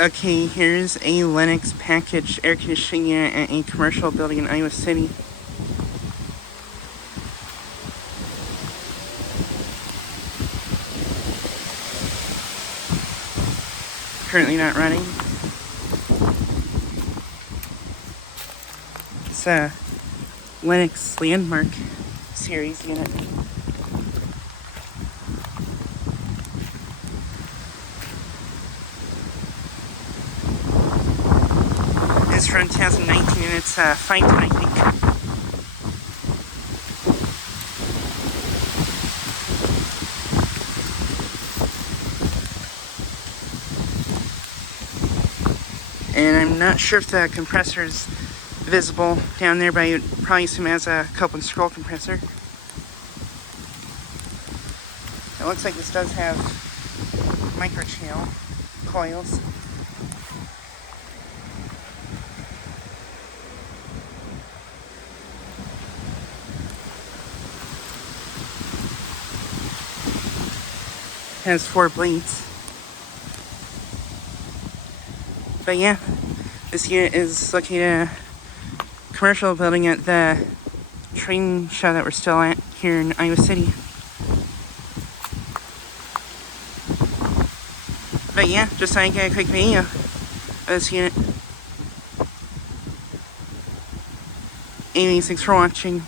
Okay, here's a Lennox packaged air conditioning unit at a commercial building in Iowa City. Currently not running. It's a Lennox Landmark series unit. It's from 2019 and it's 5 ton, I think. And I'm not sure if the compressor is visible down there, but I would probably assume it has a cope and scroll compressor. It looks like this does have microchannel coils. Has 4 blades. But yeah, this unit is located in a commercial building at the train show that we're still at here in Iowa City. But yeah, just so I get a quick video of this unit. Anyway, thanks for watching.